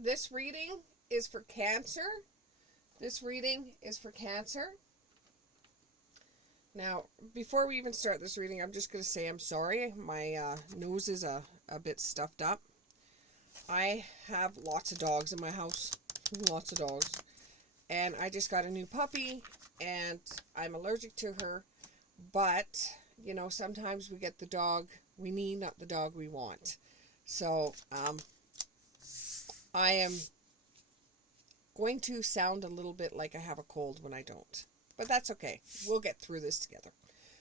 This reading is for Cancer. This reading is for Cancer. Now, before we even start this reading, I'm just going to say I'm sorry. My nose is a bit stuffed up. I have lots of dogs in my house. Lots of dogs. And I just got a new puppy, and I'm allergic to her. But, you know, sometimes we get the dog we need, not the dog we want. So, I am going to sound a little bit like I have a cold when I don't. But that's okay. We'll get through this together.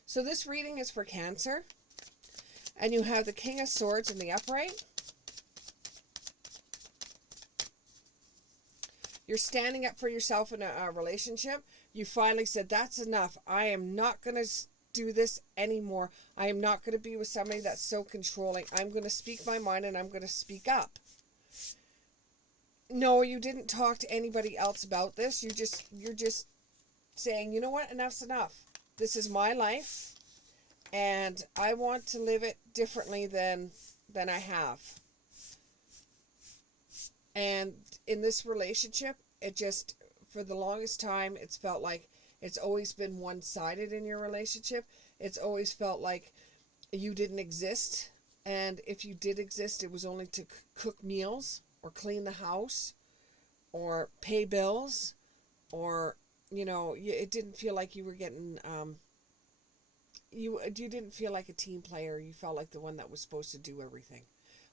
So this reading is for Cancer. And you have the King of Swords in the upright. You're standing up for yourself in a relationship. You finally said, that's enough. I am not going to do this anymore. I am not going to be with somebody that's so controlling. I'm going to speak my mind and I'm going to speak up. No, you didn't talk to anybody else about this. You're just saying, you know what, enough's enough. This is my life, and I want to live it differently than I have. And in this relationship, it just, for the longest time, it's felt like it's always been one-sided in your relationship. It's always felt like you didn't exist, and if you did exist, it was only to cook meals or clean the house or pay bills, or, you know, it didn't feel like you were getting, you didn't feel like a team player. You felt like the one that was supposed to do everything,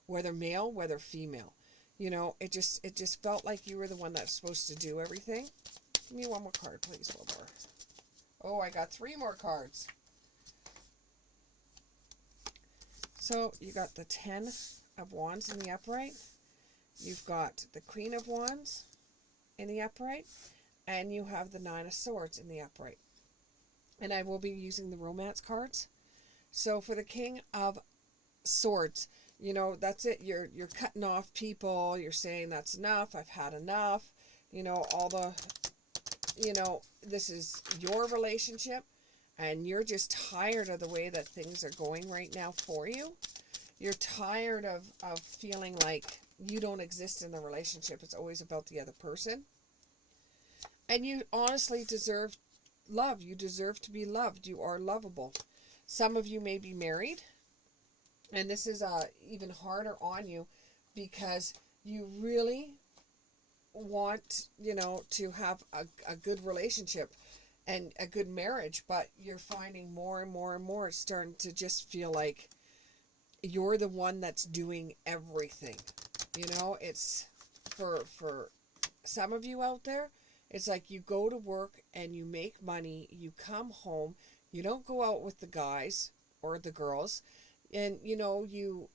whether male, whether female. You know, it just felt like you were the one that's supposed to do everything. Give me one more card, please, Wilbur. Oh, I got 3 more cards. So you got the 10 of Wands in the upright. You've got the Queen of Wands in the upright. And you have the 9 of Swords in the upright. And I will be using the romance cards. So for the King of Swords, you know, that's it. You're cutting off people. You're saying that's enough. I've had enough. You know, all the, you know, this is your relationship. And you're just tired of the way that things are going right now for you. You're tired of feeling like you don't exist in the relationship. It's always about the other person. And you honestly deserve love. You deserve to be loved. You are lovable. Some of you may be married. And this is even harder on you because you really want, you know, to have a good relationship and a good marriage. But you're finding more and more and more it's starting to just feel like you're the one that's doing everything. You know, it's for some of you out there, it's like you go to work and you make money, you come home, you don't go out with the guys or the girls, and you know, you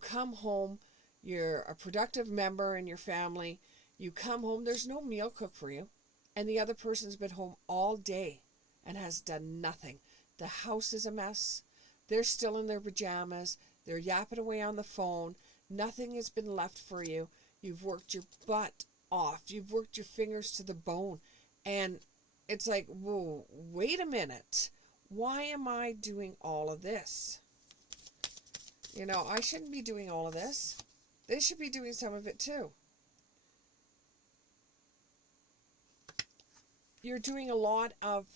come home, you're a productive member in your family, you come home, there's no meal cooked for you, and the other person's been home all day and has done nothing. The house is a mess, they're still in their pajamas, they're yapping away on the phone, nothing has been left for you, you've worked your butt off, you've worked your fingers to the bone, and it's like, whoa, wait a minute, why am I doing all of this? You know, I shouldn't be doing all of this. They should be doing some of it too. You're doing a lot of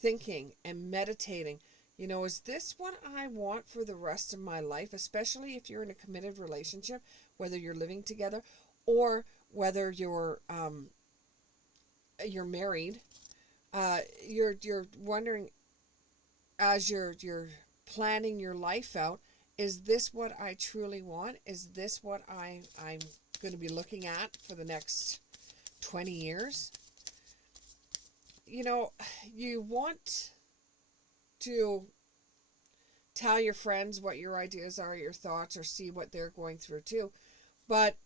thinking and meditating. You know, is this what I want for the rest of my life? Especially if you're in a committed relationship, whether you're living together or whether you're married. You're wondering, as you're planning your life out, is this what I truly want? Is this what I'm going to be looking at for the next 20 years? You know, you want to tell your friends what your ideas are, your thoughts, or see what they're going through too. But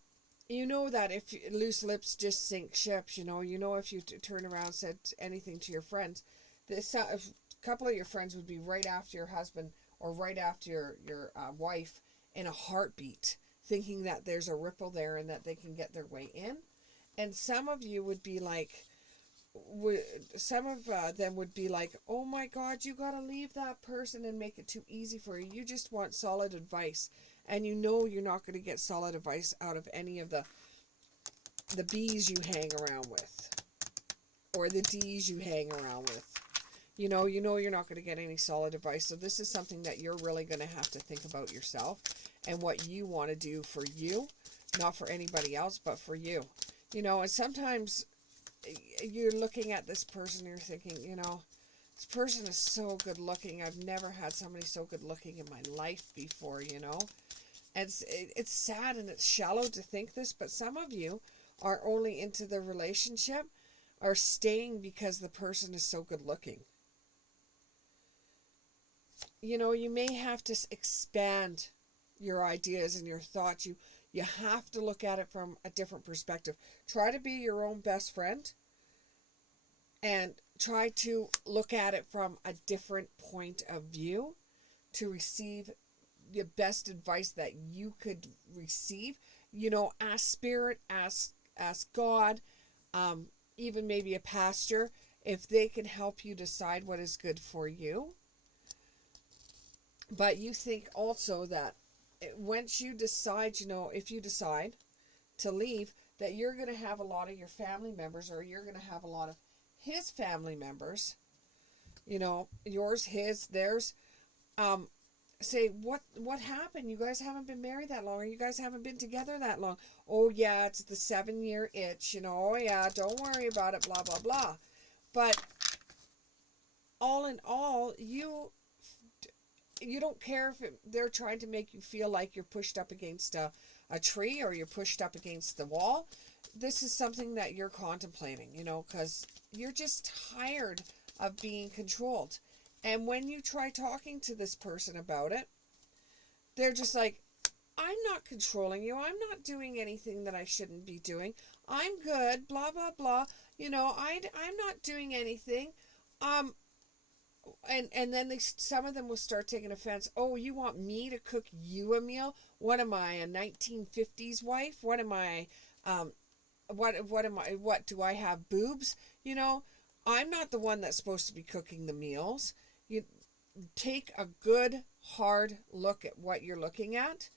you know that if loose lips just sink ships, you know if you turn around and said anything to your friends, this a couple of your friends would be right after your husband or right after your wife in a heartbeat, thinking that there's a ripple there and that they can get their way in. And some of you would be like, some of them would be like, oh my God, you got to leave that person and make it too easy for you. You just want solid advice. and you know you're not going to get solid advice out of any of the B's you hang around with, or the D's you hang around with. You know you're not going to get any solid advice. So this is something that you're really going to have to think about yourself and what you want to do for you, not for anybody else, but for you. And sometimes you're looking at this person and you're thinking, this person is so good looking. I've never had somebody so good looking in my life before, And it's sad and it's shallow to think this, but some of you are only into the relationship, are staying because the person is so good looking. You may have to expand your ideas and your thoughts. You have to look at it from a different perspective. Try to be your own best friend and try to look at it from a different point of view to receive the best advice that you could receive. Ask Spirit, ask God, even maybe a pastor, if they can help you decide what is good for you. But you think also that once you decide, if you decide to leave, that you're going to have a lot of your family members, or you're going to have a lot of his family members, yours, his, theirs, say, what happened? You guys haven't been married that long, or you guys haven't been together that long. Oh yeah, it's the 7-year itch, oh yeah, don't worry about it, blah, blah, blah. But all in all, you don't care if they're trying to make you feel like you're pushed up against a tree, or you're pushed up against the wall. This is something that you're contemplating, because you're just tired of being controlled. And when you try talking to this person about it, they're just like, I'm not controlling you. I'm not doing anything that I shouldn't be doing. I'm good, blah, blah, blah. I'm not doing anything. And then some of them will start taking offense. Oh, you want me to cook you a meal? What am I, a 1950s wife? What am I, what do I have, boobs? I'm not the one that's supposed to be cooking the meals. You take a good, hard look at what you're looking at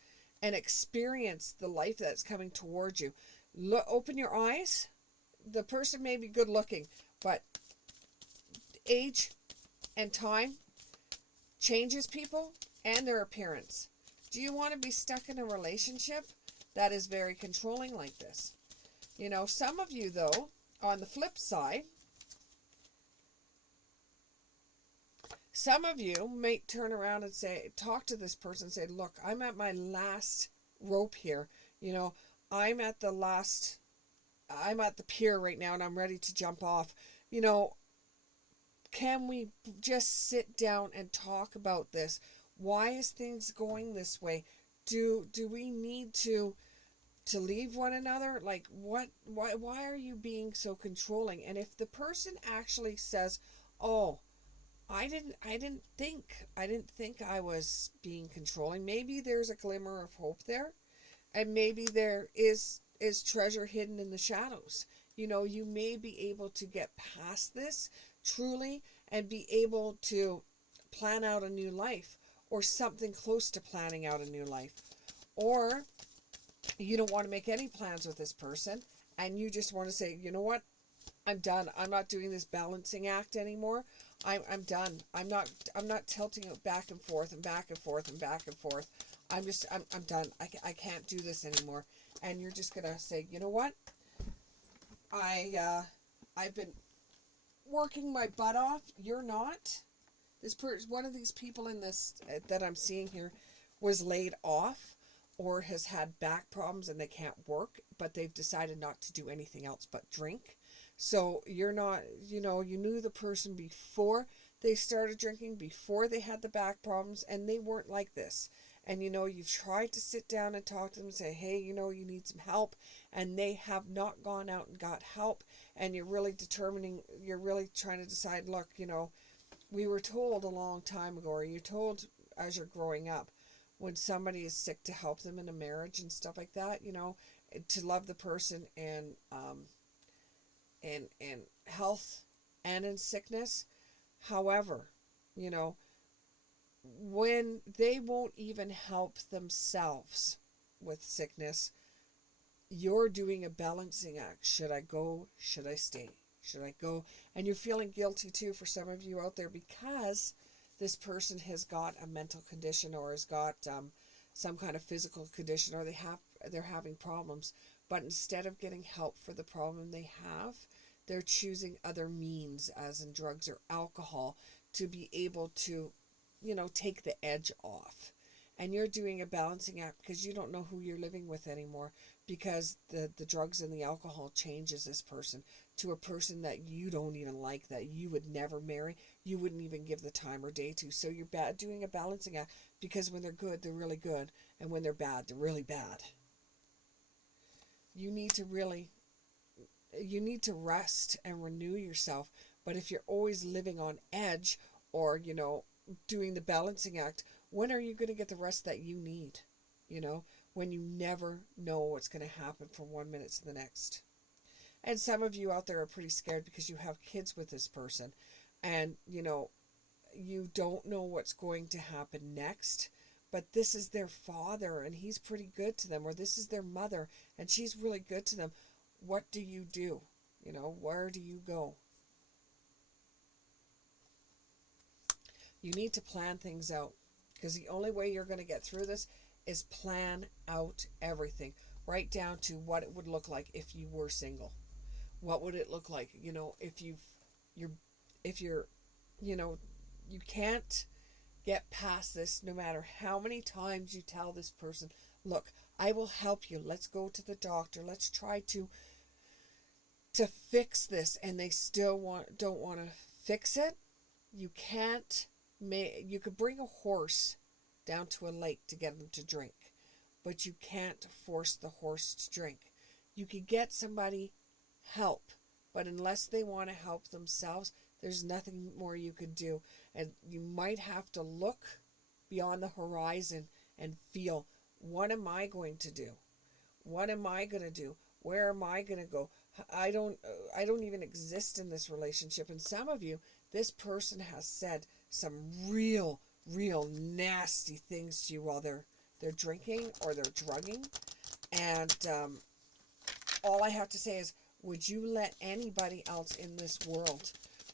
and experience the life that's coming towards you. Open your eyes. The person may be good looking, but age and time changes people and their appearance. Do you want to be stuck in a relationship that is very controlling like this? Some of you, though, on the flip side, some of you may turn around and talk to this person and say, look, I'm at my last rope here. I'm at the pier right now and I'm ready to jump off. Can we just sit down and talk about this? Why is things going this way? Do we need to leave one another? Like, why are you being so controlling? And if the person actually says, oh, I didn't think I was being controlling, maybe there's a glimmer of hope there, and maybe there is treasure hidden in the shadows. You may be able to get past this truly and be able to plan out a new life, or something close to planning out a new life. Or you don't want to make any plans with this person and you just want to say, you know what, I'm done. I'm not doing this balancing act anymore. I'm done. I'm not tilting it back and forth and back and forth and back and forth. I'm done. I can't do this anymore. And you're just gonna say, you know what, I've been working my butt off. You're not. One of these people in this that I'm seeing here was laid off or has had back problems and they can't work, but they've decided not to do anything else but drink. So you're not, you knew the person before they started drinking, before they had the back problems, and they weren't like this. And you've tried to sit down and talk to them and say, hey, you need some help, and they have not gone out and got help. And you're really trying to decide, look, we were told a long time ago, or you're told as you're growing up, when somebody is sick, to help them in a marriage and stuff like that, to love the person in health and in sickness. However, when they won't even help themselves with sickness, you're doing a balancing act. Should I go? Should I stay? Should I go? And you're feeling guilty too for some of you out there, because this person has got a mental condition, or has got some kind of physical condition, or they're having problems. But instead of getting help for the problem they have, they're choosing other means, as in drugs or alcohol, to be able to, take the edge off. And you're doing a balancing act because you don't know who you're living with anymore, because the drugs and the alcohol changes this person to a person that you don't even like, that you would never marry, you wouldn't even give the time or day to. So you're doing a balancing act, because when they're good, they're really good, and when they're bad, they're really bad. You need to rest and renew yourself. But if you're always living on edge, or doing the balancing act, when are you going to get the rest that you need? When you never know what's going to happen from one minute to the next. And some of you out there are pretty scared because you have kids with this person, and you don't know what's going to happen next. But this is their father, and he's pretty good to them, or this is their mother, and she's really good to them. What do? Where do you go? You need to plan things out, because the only way you're going to get through this is plan out everything, right down to what it would look like if you were single. What would it look like, if you're, you can't get past this, no matter how many times you tell this person, look, I will help you. Let's go to the doctor. Let's try to fix this, and they still don't want to fix it. You can't. You could bring a horse down to a lake to get him to drink, but you can't force the horse to drink. You could get somebody help, but unless they want to help themselves, there's nothing more you could do. And you might have to look beyond the horizon and feel, what am I going to do? What am I going to do? Where am I going to go? I don't even exist in this relationship. And some of you, this person has said some real nasty things to you while they're drinking or they're drugging. And all I have to say is, would you let anybody else in this world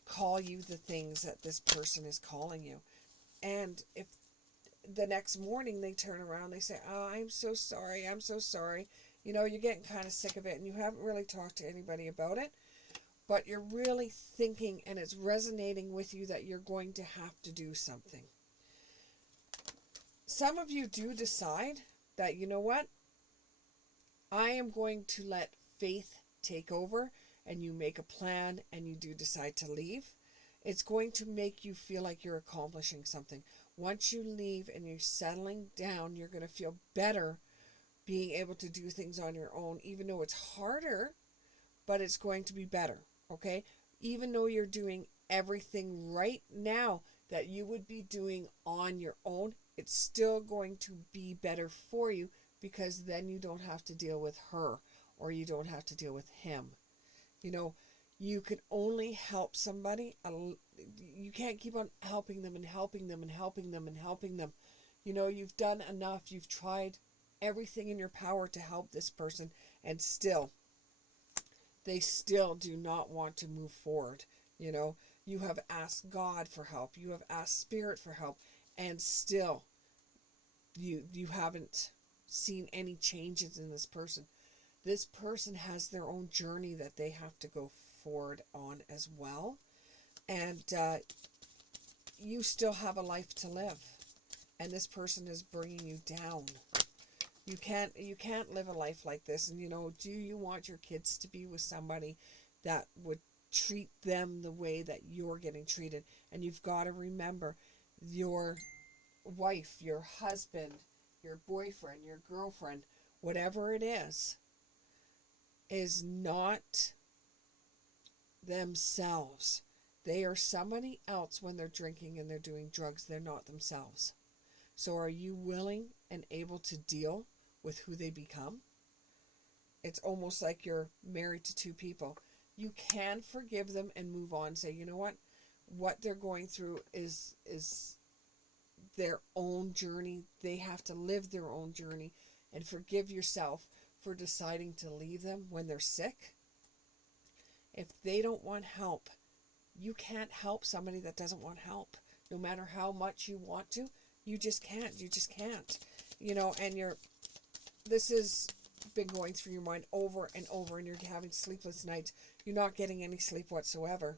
call you the things that this person is calling you? And if the next morning they turn around, they say, oh, I'm so sorry. You're getting kind of sick of it, and you haven't really talked to anybody about it, but you're really thinking, and it's resonating with you, that you're going to have to do something. Some of you do decide that, you know what, I am going to let faith take over, and you make a plan, and you do decide to leave. It's going to make you feel like you're accomplishing something. Once you leave and you're settling down, you're going to feel better being able to do things on your own, even though it's harder, but it's going to be better, okay? Even though you're doing everything right now that you would be doing on your own, it's still going to be better for you, because then you don't have to deal with her, or you don't have to deal with him. You can only help somebody. You can't keep on helping them and helping them and helping them and helping them. You've done enough. You've tried everything in your power to help this person, and they still do not want to move forward. You have asked God for help. You have asked Spirit for help, and still you haven't seen any changes in this person. This person has their own journey that they have to go forward on as well. And you still have a life to live. And this person is bringing you down. You can't live a life like this. And, do you want your kids to be with somebody that would treat them the way that you're getting treated? And you've got to remember, your wife, your husband, your boyfriend, your girlfriend, whatever it is not themselves. They are somebody else when they're drinking and they're doing drugs. They're not themselves. So are you willing and able to deal with who they become? It's almost like you're married to two people. You can forgive them and move on. Say, you know what they're going through is their own journey. They have to live their own journey, and forgive yourself for deciding to leave them when they're sick. If they don't want help, you can't help somebody that doesn't want help. No matter how much you want to, you just can't. You just can't. And this has been going through your mind over and over, and you're having sleepless nights. You're not getting any sleep whatsoever.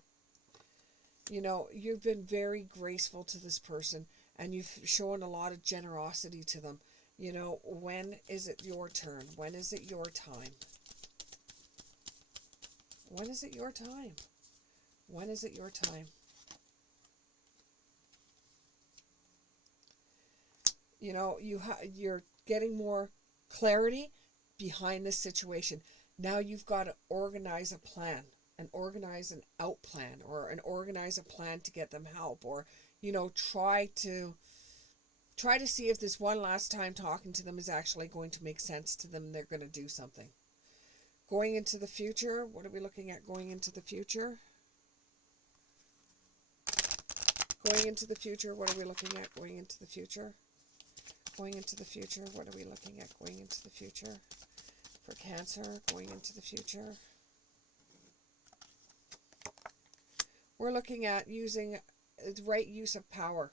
You've been very graceful to this person, and you've shown a lot of generosity to them. When is it your turn? When is it your time? When is it your time? When is it your time? You're getting more clarity behind this situation. Now you've got to organize a plan, and organize an out plan, or organize a plan to get them help, or try to see if this one last time talking to them is actually going to make sense to them and they're going to do something. Going into the future, what are we looking at going into the future? Going into the future, what are we looking at going into the future? Going into the future, what are we looking at going into the future? For Cancer, going into the future. We're looking at using the right use of power.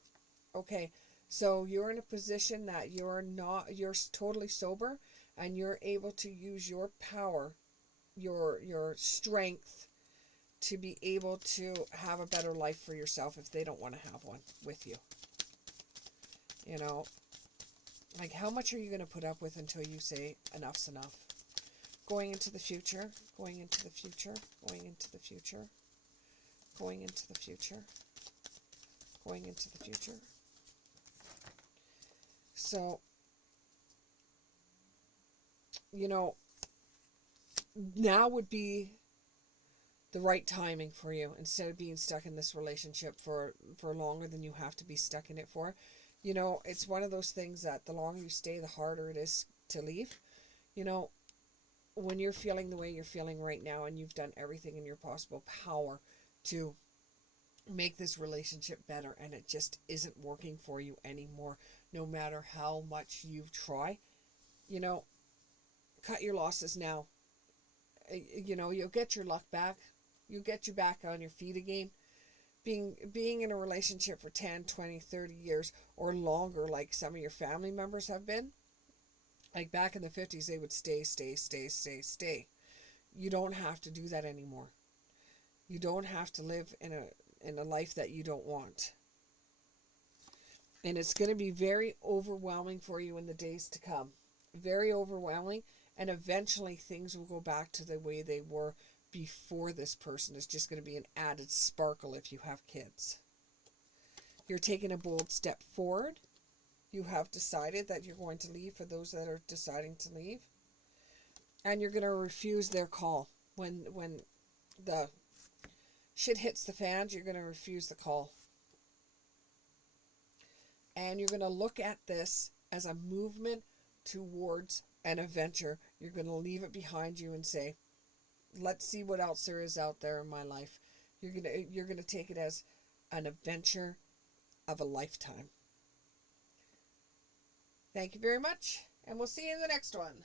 Okay, so you're in a position that you're totally sober, and you're able to use your power, your strength, to be able to have a better life for yourself if they don't want to have one with you. Like, how much are you going to put up with until you say enough's enough? Going into the future, going into the future, going into the future, going into the future, going into the future. So, now would be the right timing for you, instead of being stuck in this relationship for longer than you have to be stuck in it for. It's one of those things that the longer you stay, the harder it is to leave. When you're feeling the way you're feeling right now, and you've done everything in your possible power to make this relationship better, and it just isn't working for you anymore, no matter how much you try, cut your losses now. You'll get your luck back. You'll get you back on your feet again. Being in a relationship for 10, 20, 30 years or longer, like some of your family members have been, like back in the 50s, they would stay. You don't have to do that anymore. You don't have to live in a life that you don't want. And it's going to be very overwhelming for you in the days to come. Very overwhelming. And eventually things will go back to the way they were before this person. It's just going to be an added sparkle if you have kids. You're taking a bold step forward. You have decided that you're going to leave, for those that are deciding to leave. And you're going to refuse their call. When the shit hits the fans, you're going to refuse the call. And you're going to look at this as a movement towards an adventure. You're going to leave it behind you and say, let's see what else there is out there in my life. You're going to take it as an adventure of a lifetime. Thank you very much, and we'll see you in the next one.